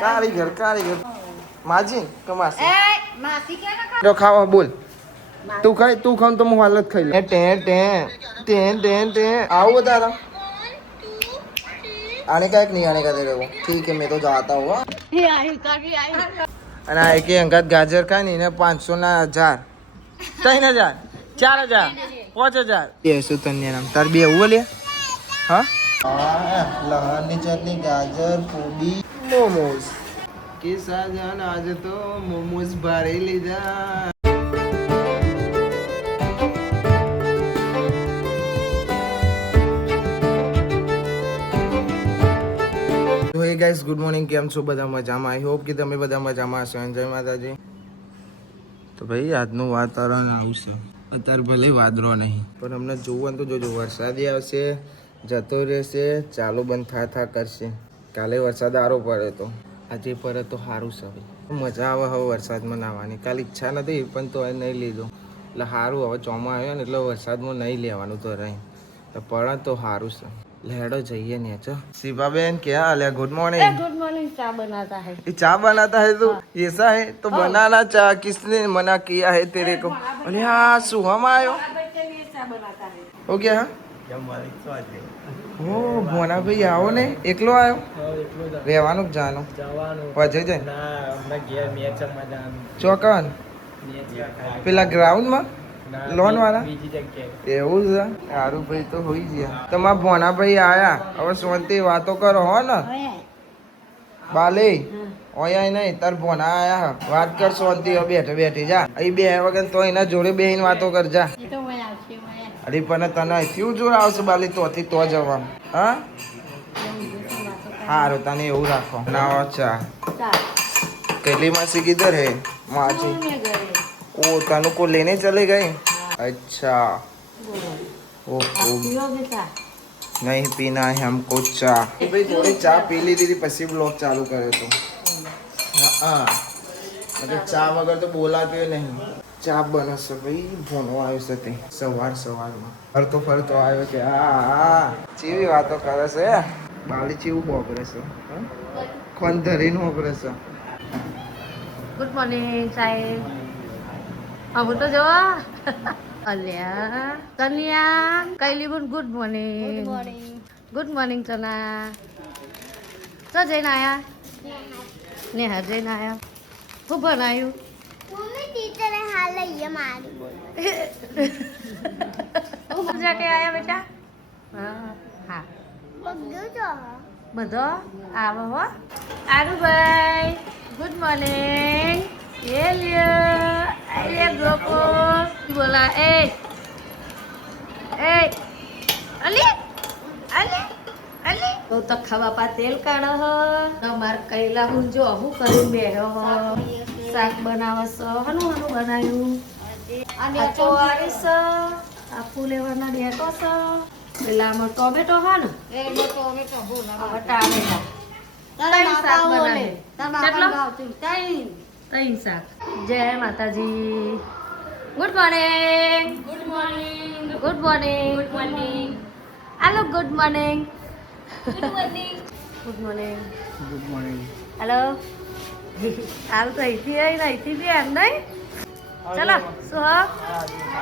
કારીગર માજી કે માસી તો ખાવા બોલ તું ખાવ તો હું હાલત ખાઈ લે आओ तारा आने का एक नहीं आने का तेरे को ठीक है मैं तो जाता हूँ અને આ કે અંગાત ગાજર ખાય ને એને 500 ના 1000 3000 4000 5000 એ શું તન્ય નામ તાર બે એવું લે હા લહણની ચટણી ગાજર કોબી મોમોસ કે સાજન આજે તો મોમોસ ભારે લીધા તો હે ગાઈસ ગુડ મોર્નિંગ કેમ છો બધા મજામાં આઈ હોપ કે તમે બધા મજામાં હશો જય માતાજી તો ભાઈ આજનું વાતાવરણ આવું છે અત્યારે ભલે વાદળો નહીં પણ અમને જોવું તો જોજો વરસાદી આવશે જતો રહેશે ચાલુ બંધ થા કરશે કાલે વરસાદ સારો પડે તો આજે પડે તો સારું છે મજા આવે હવે વરસાદમાં નાહવાની કાલે ઈચ્છા નથી પણ તો એ નહીં લીધો એટલે સારું હવે ચોમા આવ્યો ને એટલે વરસાદમાં નહીં લેવાનું તો રહી તો પડે તો સારું છે लेडो चाहिए नहीं अच्छा शिवा बहन क्या हाल है गुड मॉर्निंग चाय बनाता है ये चाय बनाता है तो ऐसा है तो बनाना चाह किसने मना किया है तेरे को अरे हाँ सुहम आयो हो गया ઓ ભોના ભાઈ આવો ને એકલો આવ્યો રહેવાનું જ જાનો વજે જાય ચોકન પેલા ગ્રાઉન્ડમાં લોન વાળા એવું છે સારું ભાઈ તો હોઈ ગયા તમારા ભોના ભાઈ આયા હવે શાંતિ વાતો કરો હો ને બાલે ઓયા નહીં તાર ભોના આયા વાત કર શાંતિ બેઠી જા અહીં બે વગર તો એના જોડે બેહીને વાતો કર જા અરે પણ તને અહીંથી જોર આવશે બાલી તોથી તો જવાનું હા સારું તને એવું રાખો ના અચ્છા કેટલી માસી કિધર હે માજી ओ तानू को लेने चले गए अच्छा ओहो नहीं पीना है हमको चा भाई थोड़ी चा पी ली थी पसी ब्लॉग चालू करे तो हाँ मतलब चा वगैरह तो बोला के नहीं चा बना से भाई भोनो आयो से ते सवार में फरतो आयो के आ चीवी वातो करे से बाली चीव बोकरे से कोन धरीन होकरे से गुड मॉर्निंग साहेब अब तो जो अलिया कन्या कैली बोल गुड मॉर्निंग चना तो जैन आया नेहा जैन आया खूब बनाયું मम्मी टीचर ने हाल ये मारी बोल खूब जाके आया बेटा हां हां બધો આવો હો આરુ ભાઈ ગુડ મોર્નિંગ ये लियो अरे ग्रोपो बोला ए अली अली अली तो खावा पा तेल काढो हो मार कैला હું જો હું કરી બેહો હો શાક બનાવસ હનું બનાવ્યું અને ચોરીસ આ ફૂલેવાના ડેટો છે પેલામાં ટોમેટો હા ને એ ટોમેટો બોલા ટામેટા તારા શાક બનાવે તારા ભાવતું તઈ શાક જય માતાજી good morning hello good morning hello હાલ તો અહીંથી આવી ને અહીંથી બી એમ નહીં ચલો શું હો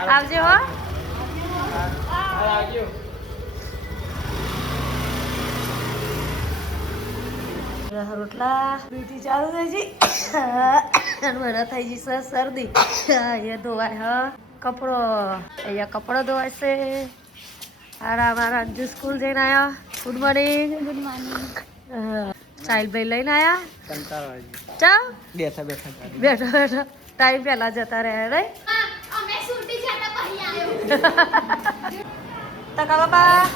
આવજો હો રોટલા બીજી ચાલુ થઈ ગઈ મને થઈ ગઈ છે શરદી અહીંયા ધોવાય હા કપડો અહીંયા કપડો ધોવાય છે મારા અંજુ સ્કૂલ જઈને આવ્યા ગુડ મોર્નિંગ સાહિલભાઈ લઈને આવ્યા ચા બેઠા ટાઈમ પહેલા જતા રહ્યા રે તકા બાપા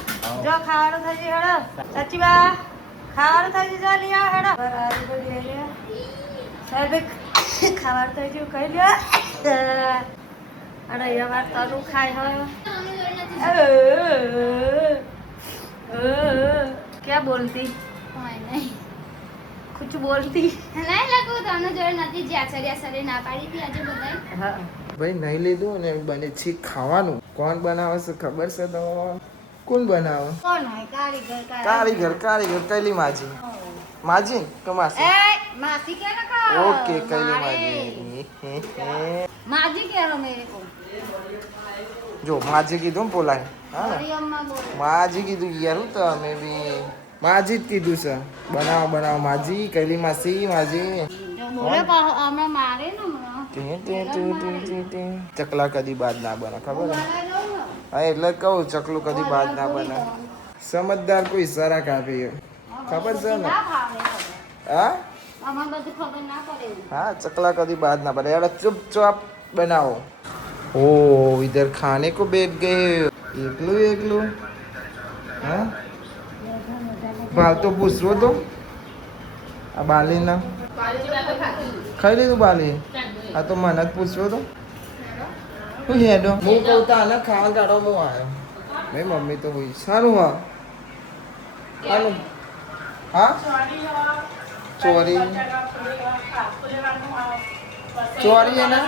જો ખાવાનું થઈ ગયું હેડો સાચી બા ખાવાનું થઈ ગયું ચાલી આવ હેડો સાહેબ ખાવાનું થઈ ગયું કહી લ્યો અને અમાર તનું ખાય હવે क्या बोलती कुछ बोलती નહીં લગો તને જોડે નથી જ્યાસરે ના પાડી હતી આજે બધાય હા ભાઈ નહીં લીધું અને બને છે ખાવાનું કોણ બનાવે છે ખબર છે તમને કોણ બનાવે કોણ હોય કારીગર કૈલી માજી માજી કે માસી मासी क्या रखा ओके कैली माजी माजी क्या हो मेरे को જો માજી કીધું ને પોલાય હા ને मेरी अम्मा बोल માજી કીધું યાર હું તો અમે બી માજી જ કીધું છે બનાવો માજી કૈલી માસી માજી जो बोले हमें मारे ना ચકલા કદી બાદ ના બને ખબર હે? હા એટલે જ કહું ચકલું કદી બાદ ના બને સમજદાર કોઈ ઈશારા કાપી ખબર છે ને હા हमें બધું ખબર ના પડે हाँ चकला कभी बात ना पड़े यार चुपचाप बनाओ ओ इधर खाने को बैठ गए एकलू एकलू हाँ बाल तो पूछो तो आ बाली ना खाई ली तू बाली आ तो मन पूछो तो હું હેડો હું કહું તા ને ખાવા કાઢો હું આવ્યો મેં મમ્મી તો હોય સારું હા સારું હા ચોરી ચોરી હે ને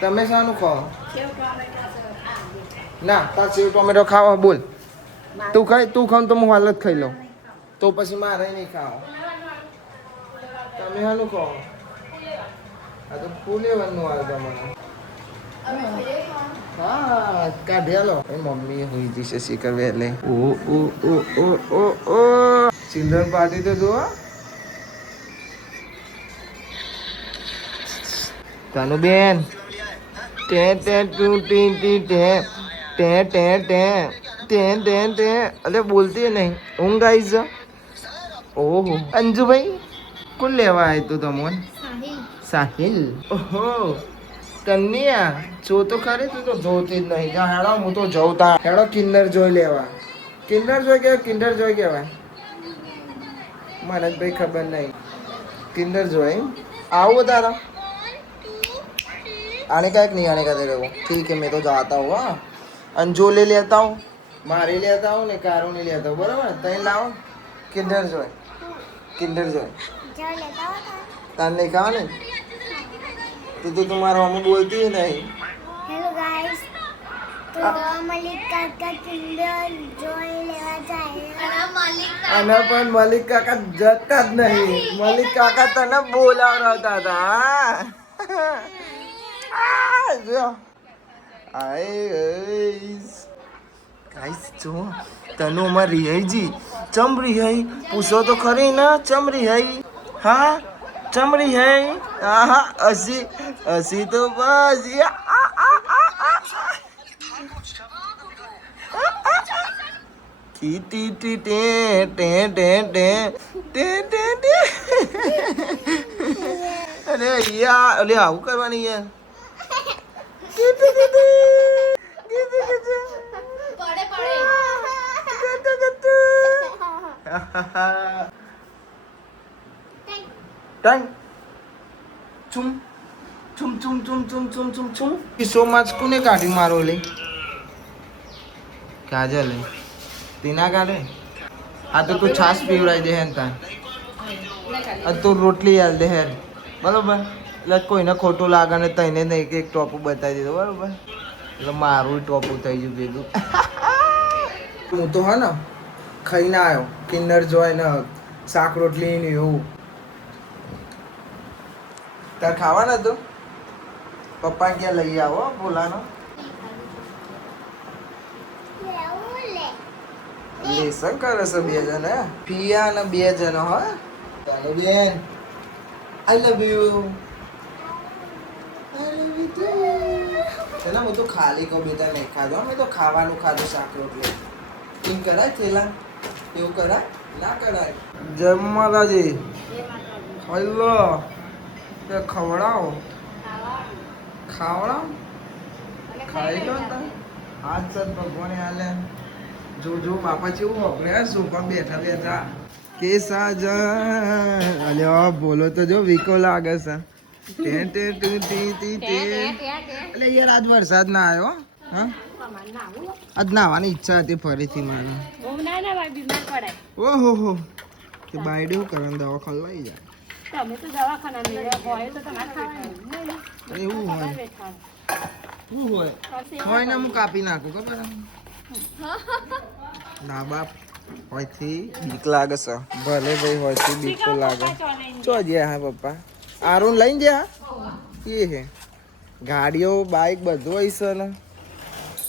તમે શાનું ખાઓ ના તાર સેવ ટોમેટો ખાવા બોલ તું ખાવ તો હું હાલ જ ખાઈ લઉં તો પછી મારે નહીં ખાઓ તમે શાનું ખાઓ આ તો ફૂલેવાનું આવે તમારે હા કાઢ્યા લો મમ્મી હુઈ જશે શીખર વહેલે ઓ ઓ ઓ ઓ ઓ ઓ ચિલ્ડ્રન પાર્ટી તો જુઓ તાનુબેન ટે ટે ટુ ટી ટી ટે ટે ટે ટે ટે ટે ટે અરે બોલતી નહીં ઊંઘ આવી છે ઓહો અંજુભાઈ કોણ લેવા આવ્યું તું તમોન સાહિલ ઓહો કન્યા જો તો ખરી તું તો જોતી જ નહીં જા હેડો હું તો જોઉં તા હેડો કિન્ડર જોઈ લેવા કિન્ડર જોઈ કહેવાય મને જ ભાઈ ખબર નહીં કિન્ડર જોઈ આવો તારા आने का एक नहीं आने का तेरे को ठीक है मैं तो जाता हूँ हाँ अंजो ले लेता हूँ मारे लेता हूँ ने कारो नहीं लेता हूँ बराबर तय लाओ किंडर जॉय तान नहीं कहा नहीं तो तुम्हारा मम्मी बोलती है नहीं हेलो गाइस तो मलिक काका किंडर जॉय लेवा जाएगा અને પણ મલિક કાકા જતા જ નહીં મલિક કાકા તને બોલાવતા હતા જો ગાઈસ જો તનુ અમાર રિહાઈજી ચમ રિહાઈ પૂછો તો ખરી ના ચમ રિહાઈ હા ચમ રિહાઈ હા હસી તો બસ ટી ટી ટી ટે ટે ટે ટે ટે ટે ટે અરે યાર અલે આવું કરવાની યાર Done. Chum. Chum chum chum chum chum chum chum. So much કોને કાઢી મારો લે કાજલ તીના કાઢે આ તો તું છાસ પીવડાઈ દે હેન તા આ તું રોટલી આલ દે હેર બરોબર એટલે કોઈને ખોટું લાગે ને તઈને નહીં કે એક ટોપું બતાવી દીધું બરોબર એટલે મારું ટોપું થઈ ગયું ભેગું હું તો હા ને ખાઈને આવ્યો કિન્નર જોય ને શાક રોટલી ને એવું તાર ખાવાના તો પપ્પા ક્યાં લઈ આવો બોલાનો લેસન કરે છે બે જણ પિયા અને બે જણ હો તાનો બેન આઈ લવ યુ હું તો ખાલી કહું બેટા નહીં ખાધો અમે તો ખાવાનું ખાધું શાક રોટલી એમ કરાય પેલા એવું કરાય ના કરાય જમવાલાજી હલો તે ખવડાવો ખાવડાવો ખાઈ લો તા હાથ સર ભગવાને હાલે જો જો બાપા જેવું હોકરે સોફા બેઠા બેઠા કે સાજન અલ્યા બોલો તો જો વીકો લાગે છે ટે ટે ટુ ટી ટી ટે એટલે યાર આજ વરસાદ ના આવ્યો હા આજ નાવાની ઈચ્છા હતી ફરીથી મારે ઓહો હો તે બાયડે શું કરવાનું દવાખાને લઈ જાય તમે તો દવાખાના હોય તો તમારે ખાવાનું એવું હોય શું હોય હોય ને હું કાપી નાખું ખબર ના બાપ હોયથી બીક લાગે છે ભલે ભાઈ હોયથી બીક તો લાગે ચો જ્યાં હા પપ્પા આરું લઈને જ્યાં એ હે ગાડીઓ બાઈક બધું હોય છે ને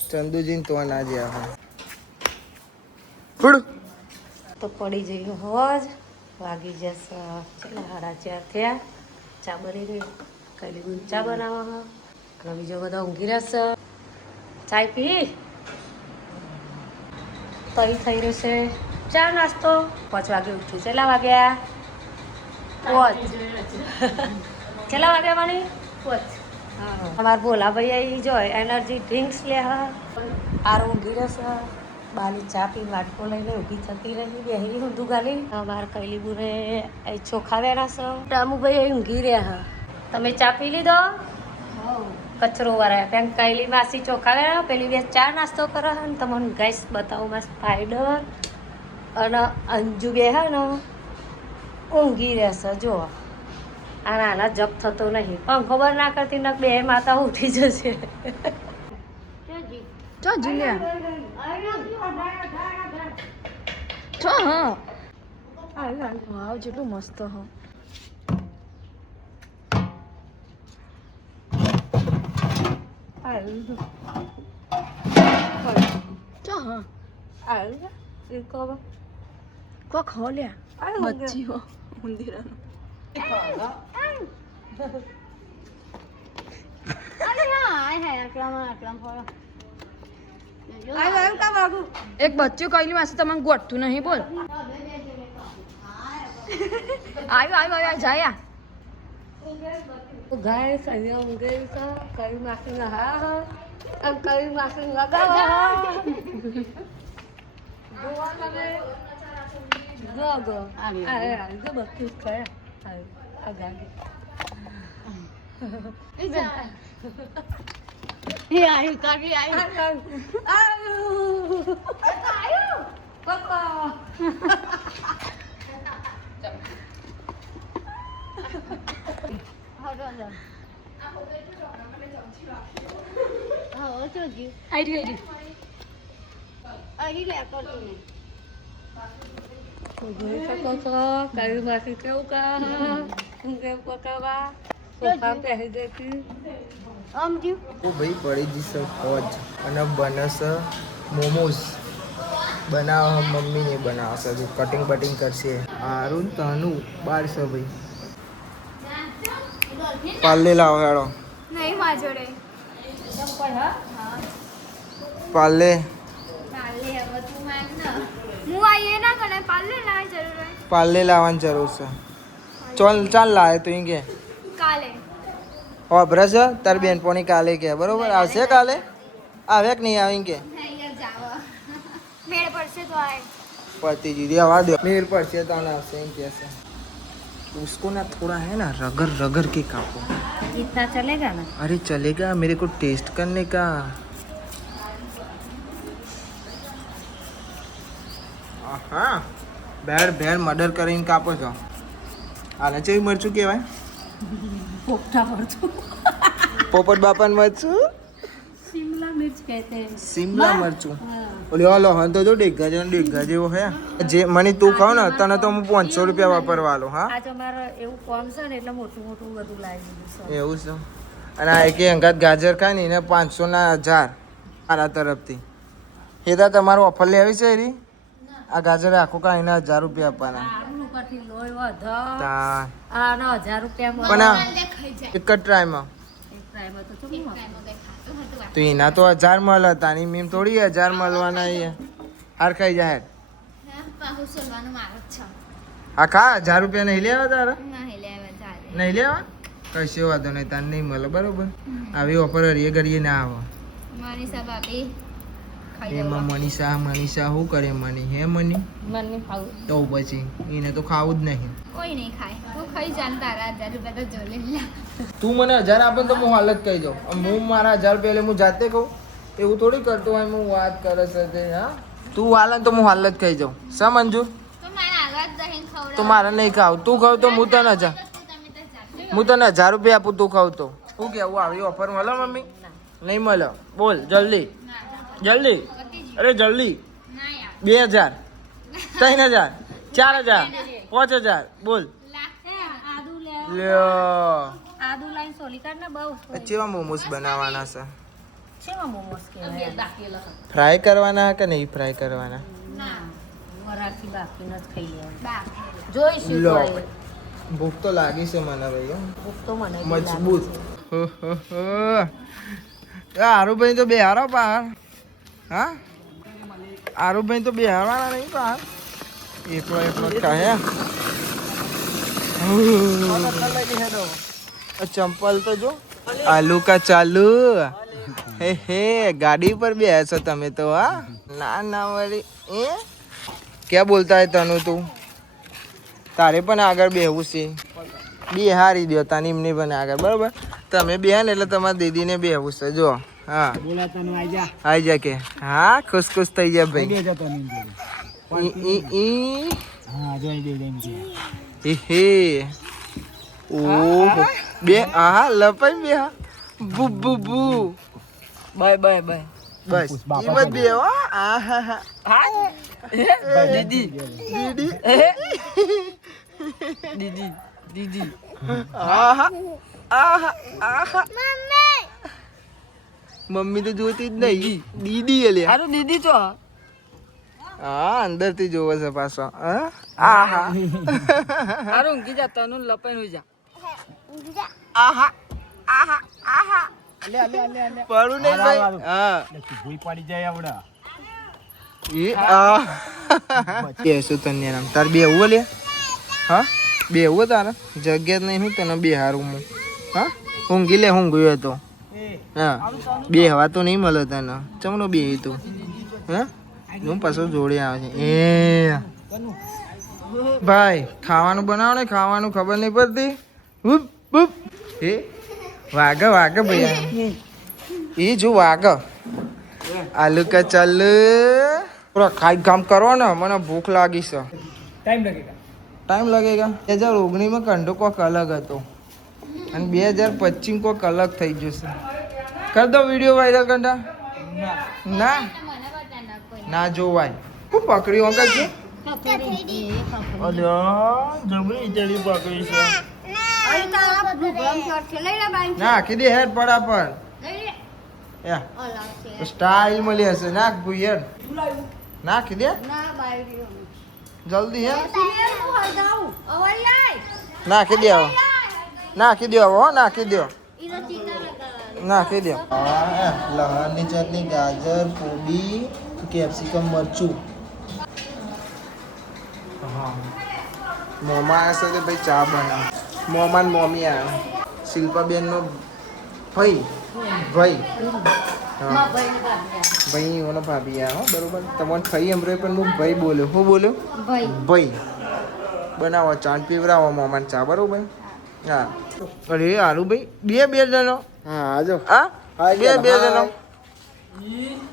ચંદુજીને તો ના જ્યાં હા તો પડી જઈ હોજ વાગી જશે ચાલો 4:30 થયા ચા બની ગઈ કઈ ચા બનાવવા હા બીજો બધા ઊંઘી રહેશે ચાય પી તઈ થઈ રહેશે ચા નાસ્તો 5 વાગે ઉઠ્યું કેટલા વાગ્યા 5 કેટલા વાગ્યા માની 5 અમાર ભોલા ભાઈ આવી જો એનર્જી ડ્રિંક્સ લે હા આર ઊંઘી રહેશે બાલી ચા પી વાટકો લઈને ઊભી થતી રહી બેહી ઊંધું ગાલી અમાર કૈલી બુરે ચોખા વેરા છે રામુભાઈ ઊંઘી રહ્યા હા તમે ચા પી લીધો કચરો વાળા ત્યાં કૈલી માસી ચોખા વેરા પેલી બે ચા નાસ્તો કરે ને તમને ગાઈસ બતાવું માં સ્પાઈડર અને અંજુ બે હે ને ઊંઘી રહેશે જો આ નાના જપ થતો નહીં પણ ખબર ના કરતી ને બે માતા ઉઠી જશે ચો જુલિયા ચો હા વાવ જેટલું મસ્ત હો ચો હા કોક હો લ્યા મચ્છી હો મંદિરાનો એક બચ્ચું કઈલી માસી તમને ગોઠતું નહીં બોલ આવ્યો જાયા ગાય સૈયા ઊંઘે છે કઈ માસી નહા અને કઈ માસી લગાવા ગોવા તમે ગો આ બધું કરે આ ગાડી એ આયુ કાકી આયુ પપ્પા ભાઈ પડી જશે ફોજ અને બનશે મોમોઝ બનાવવા મમ્મીને બનાવશે જો કટિંગ બટિંગ કરશે આરું તાનું બારશે ભાઈ પાલ્લે લાવો હેડો નહીં માર જોડે પાલ્લે પાલે હવે તું માન ના હું આઈએ ના કરે પાલે ના જરૂર હોય પાલ્લે લાવવાની જરૂર છે ચાલ લાવે તો ઈ કે કાલે વાપરસ તાર બેનપોણી કાલે કે બરોબર આવશે કાલે આવે કે નહીં આવે ઈ કે નહીં જાવ મેળ પડશે તો આય पति जी आवाज दो मेरे पर से तो ना सेम कैसे उसको ना थोड़ा है ना रगड़ रगड़ के काटो इतना चलेगा ना अरे चलेगा मेरे को टेस्ट करने का हाँ भेड़ भेड़ मर्डर કરીને કાપો છો આને ચેવી મરચું કહેવાય પોપટા મરચું પોપટ બાપાને મરચું शिमला मिर्च कहते हैं શિમલા મરચું ઓલી ઓલો હન તો જો ડેગા જેવો હે જે મને તું ખાવ ને તને તો હું 500 રૂપિયા વાપરવા આલો હા આજ અમારે એવું કોમ છે ને એટલે મોટું મોટું બધું લાવી દીધું છે એવું છે અને આ એકે અંગાત ગાજર ખાય ને એને 500 ના 1000 મારા તરફથી એ તો તમારો ઓફર લેવી છે એરી આ ગાજર આખું કાંઈ એના 1000 રૂપિયા આપવાના આનું ઉપરથી લોહી વધે તા આના 1000 રૂપિયા મળે પણ એક જ ટ્રાયમાં એક ટ્રાયમાં તો ચમ તો એના તો 1000 મળે તાની મીમ થોડી 1000 મળવાના એ હાર ખાઈ જાય પાહુ સોલવાનું મારો છે આ ખા 1000 રૂપિયા નહીં લેવા તારા નહીં લેવા ચાલે નહીં લેવા કશો વાંધો નહીં તાને નહીં મળે બરોબર આવી ઓફર હરીએ ઘડીએ ના આવે મારી સા ભાભી ખાઈ એમાં મનીષા શું કરે મની હે મની મન નહીં ખાવું તો પછી એને તો ખાવું જ નહીં કોઈ નહીં ખાય હું ખાઈ જાન તારા 1000 રૂપિયા તો જોલે લા તું મને 1000 આપે તો હું હાલત કહી જાઉં હું મારા 1000 રૂપિયા એટલે હું જાતે કહું એવું થોડી કરતો હોય હું વાત કરે છે તે હા તું હાલ તો હું હાલત કહી જાઉં સા મંજુ તો મારા આવાજ દહીં ખવડાવ તો મારે નહીં ખાવ તું ખાવ તો હું તને 1000 હું તને 1000 રૂપિયા આપું તું ખાવ તો શું કેવું આવી ઓફર મળે મમ્મી નહીં મળે બોલ જલ્દી જલ્દી અરે જલ્દી ના યાર 2000 3,000 4,000 5,000 બોલ આદુ લે લ્યો આદુ લાઈન સોલી કાઢ ને બહુ કેવા મોમોસ બનાવવાના છે શેમાં મોમોસ કહેવાય ફ્રાય કરવાના કે નહીં ફ્રાય કરવાના વરાળથી બાફીને જ ખાઈએ જોઈશું લો તોય. ભૂખ તો લાગી છે મને ભાઈ ભૂખ તો મને બી મજબૂત આરુભાઈ તો બેહારો બહાર હા આરુભાઈ તો બેહારવાના નહીં બહાર એકલો એકલો કાહે ચંપલ તો જો આલુ કા ચાલુ હે ગાડી પર બેહ્યા છો તમે તો હા ના વળી એ ક્યાં બોલતા હે તનુ તું તારે પણ આગળ બેહવું છે બેહારી દો તાની એમની પણ આગળ બરોબર તમે બે ને એટલે તમારા દીદીને બેહવું છે જો હા આઈ જા કે હા ખુશ ખુશ થઈ જાય ભાઈ હે ઓહો બે આહા લપાઈ બે હા બુ બુ બુ બાય બાય બાય બસ ઈ બસ બે હો આહા દીદી દીદી દીદી દીદી આહા આહા આહા મમ્મી તો જોતી જ નહીં દીદી એ લે અરે દીદી તો હા અંદર થી જોવે છે પાછો હા આહા અરે ઊંઘી જા તનું લપાઈ હોઈ જા આહા આહા આહા પડું નહીં ભાઈ હા એ આ બેસું તને નામ તાર બેવું લે હા બેવું તારે જગ્યા જ નહીં હું તને બેહારું હું હા ઊંઘી લે ઊંઘ્યો હતો હા બે હવા તો નહીં મળે તને ચમનો બે તું હા હું પાછો જોડે આવે છે એ ભાઈ ખાવાનું બનાવો ને ખાવાનું ખબર નહીં પડતી ઉપ ઉપ એ વાઘ ભાઈ એ જો વાઘ આલુ કા ચાલ પૂરા ખાઈ કામ કરો ને મને ભૂખ લાગી છે ટાઈમ લાગેગા 2019 કંડો કોક અલગ હતો અને 2025 કોક અલગ થઈ જશે કર દો વિડીયો વાયરલ કંડા ના ના જોવાય હું પકડી વગર છે અલ્યા જબરી જડી પકડી છે ના કીધી હેડ પડા પર સ્ટાઇલ મળી હશે નાખ ભૂયર નાખી દે જલ્દી હે નાખી દે હવે નાખી દો હવે હો નાખી દો નાખી દો લહણની ચટણી ગાજર કોબી કેપ્સિકમ મરચું મોમા આવે છે ભાઈ ચા બનાવ મોમાં મમ્મી આવે શિલ્પાબેનનો ભાઈ હા ભાઈ ઓનો ભાભી આ હો બરોબર તમને ખાઈ એમ પણ હું ભાઈ બોલ્યો હું બોલ્યો ભાઈ બનાવો ચા પીવરાવો મોમાન ચા બરોબર હા અરે હારું ભાઈ બે જણો હા આજો હા બે જણો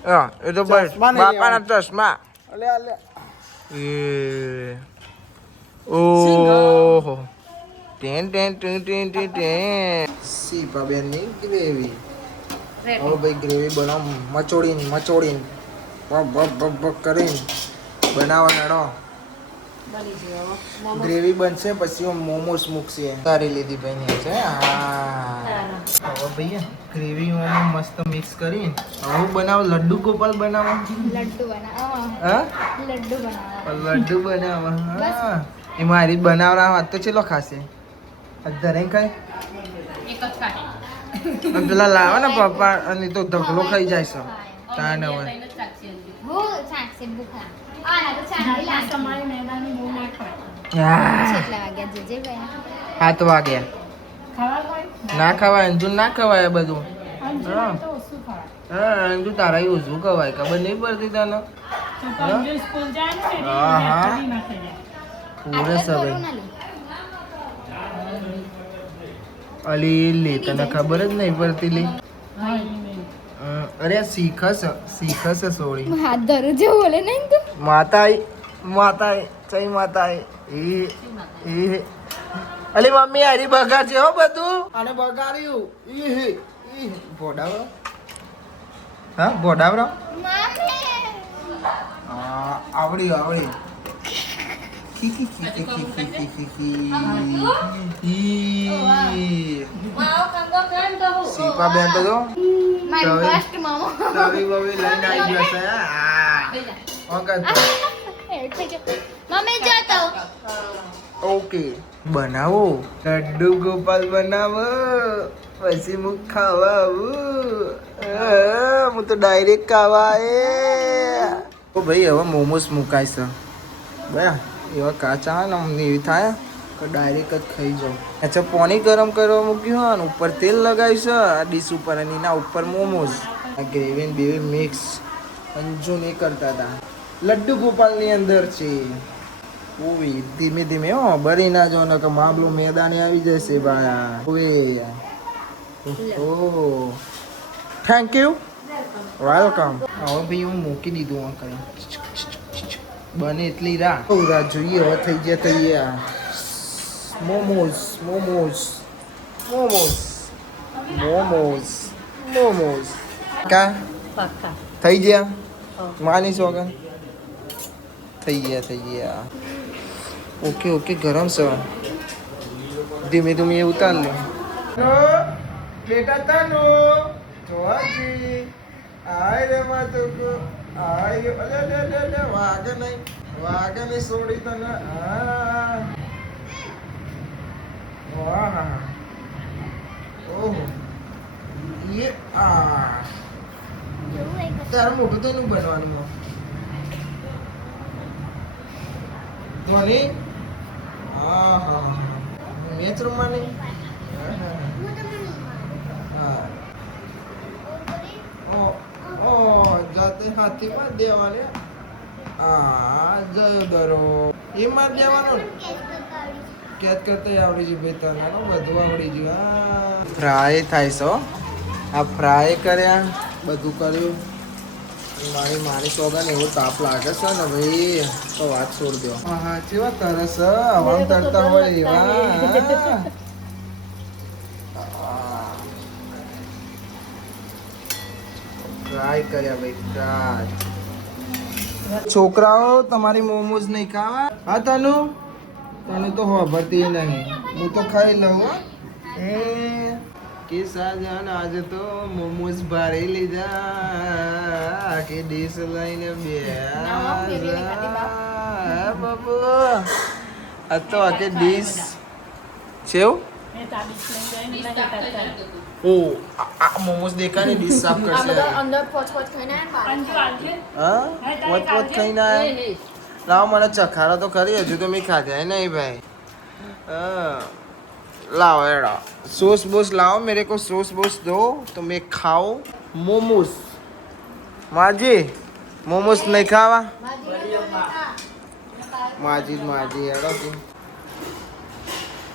હા એ તો બસ બાપાના ચશ્મા એ ઓહો શિલ્પાબેનની ગ્રેવી હવે ભાઈ ગ્રેવી બનાવ મચોડીને કરીને બનાવવા હેડો ગ્રેવી બનશે પછી મોમોસ મૂકશે તારી લીધી ભાઈ છે હા હવે ભાઈ ગ્રેવી મસ્ત મિક્સ કરીને હવે બનાવો લડ્ડુ ગોપાલ બનાવો હા લડ્ડુ બનાવો હા એ મારી બનાવવા વાત તો ચેલો ખાશે ધરે ખાય પેલા લાવે ને પપ્પા અને તો ઢગલો ખાઈ જાય છે તાને હોય હાથ વાગ્યા ના ખવાય અંજુ ના ખવાય બધું હા અંજુ તારા ઓછું ખવાય ખબર નહીં પડતી તને હા હા પૂરે સવાય અલી લે તને ખબર જ નહીં પડતી લે અરે શીખસ સોળી હાથ ધરું જે બોલે નહીં તું માતા ચઈ માતા એ અલી મમ્મી હારી બગાડ છે હો બધું અને બગાડ્યું ભોડાવરો હા ભોડાવરો આવડી સીપા બેન તો જો મારી હવે- ફર્સ્ટ મામો તવી બવી લઈને આવી જશે મમ્મી જતો ઓકે બનાવો લડ્ડુ ગોપાલ બનાવો પછી હું ખાવા આવું હું તો ડાયરેક્ટ ખાવા તો ભાઈ હવે મોમોસ મુકાય છે બયા એવા કાચા ને અમને એવી થાય કે ડાયરેક્ટ જ ખાઈ જાઉં અચ્છા પાણી ગરમ કરવા મૂક્યું હોય ને ઉપર તેલ લગાવ્યું છે આ ડીશ ઉપર અને એના ઉપર મોમોસ આ ગ્રેવી ને બેવી મિક્સ અંજુ નહીં કરતા હતા લડ્ડુ ગોપાલની અંદર છે ઓવી ધીમે ધીમે હો બરી ના જો ને કે મામલો મેદાને આવી જશે ભાઈ ઓવે ઓહ થેન્ક યુ વેલકમ હવે ભાઈ હું મૂકી દીધું આ કઈ બને એટલી રાહ જોઈએ હવે થઈ જાય તૈયાર મોમોસ મોમોસ મોમોસ મોમોસ મોમોસ કા પાક્કા થઈ ગયા માનીશ વગર થઈ ગયા ઓકે ઓકે ગરમ છે ધીમે ધીમે એ ઉતાર લે બેટા તાનો જોજી આય રે માતો કો આય અલે વાગે નહીં છોડી તને વાહ ઓહો ये તારું મોટું તો એનું બનવાનું ધોની હા મેચ રમવાની જાતે હાથીમાં દેવાને જયો દરો એમાં જ દેવાનો કેદ કરતા આવડી ગયું ભાઈ તને બધું આવડી ગયું ફ્રાય થાય છે આ ફ્રાય કર્યા બધું કર્યું મારી સોગન એવો તાપ લાગે છે ને ભાઈ તો વાત છોડ દો હા કેવા તરસ હવા તરતા હોય એવા ટ્રાય કર્યા ભાઈ ટ્રાય છોકરાઓ તમારી મોમોઝ નહીં ખાવા હા તને તો ખબરતી નહીં હું તો ખાઈ લઉં એ કે સાજન આજે તો મોમોસ ભારે લીધા કે ડીશ લઈને બે બાબુ આ તો આકે ડીશ છેવ ઓ આ મોમોસ દેખા ને ડીશ સાફ કરશે અંદર પોચ ખાઈને હા પોત ખાઈને લાવ મને ચખાડો તો ખરી હજુ તો મેં ખાધા નહીં ભાઈ लाओ एड़ा सॉस बोस लाओ मेरे को सॉस बोस दो तो मैं खाऊं मोमोस माजी मोमोस नहीं खावा माजी एड़ा की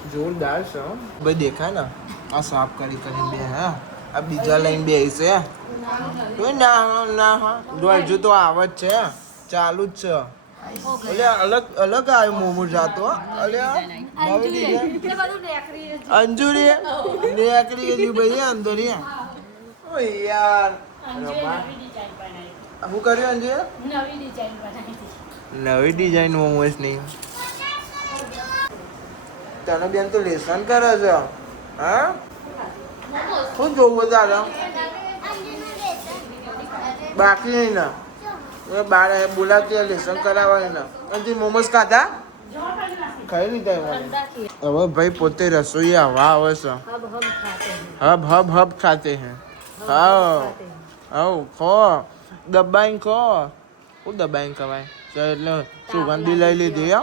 जोरदार से भाई देखा ना आ साफ करी बे है अब बीजा लाइन बे से तो ना दो हजू तो आवत छे चालू ज छे અલે અલગ આવ્યો મોમો જાતો અલે અંજુરી નેકરી ગઈ ભાઈ અંદર ઓ યાર હું કર્યું અંજુ નવી ડિઝાઇન મોમોસ નહીં તને બેન તો લેસન કરે છે હા શું જોવું દાદા બાકી નહીં ના બાર બોલાવતી લેસન કરાવવાની ને અને મોમોસ ખાધા ખાઈ લીધા હવે ભાઈ પોતે રસોઈ હવા આવે છે હબ ખાતે હે હા ખો દબાઈને ખો હું દબાઈને ખવાય એટલે સુગંધી લઈ લીધી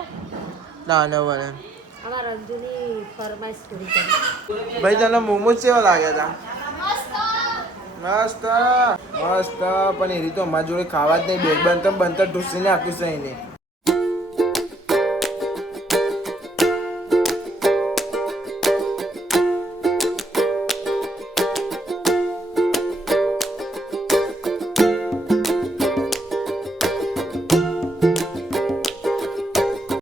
નાને વળે ભાઈ તને મોમોસ કેવા લાગ્યા હતા મસ્ત પણ એરી તો અમારી જોડે ખાવા જ નહીં બેગ બનતા ઢૂસીને આપ્યું છે એને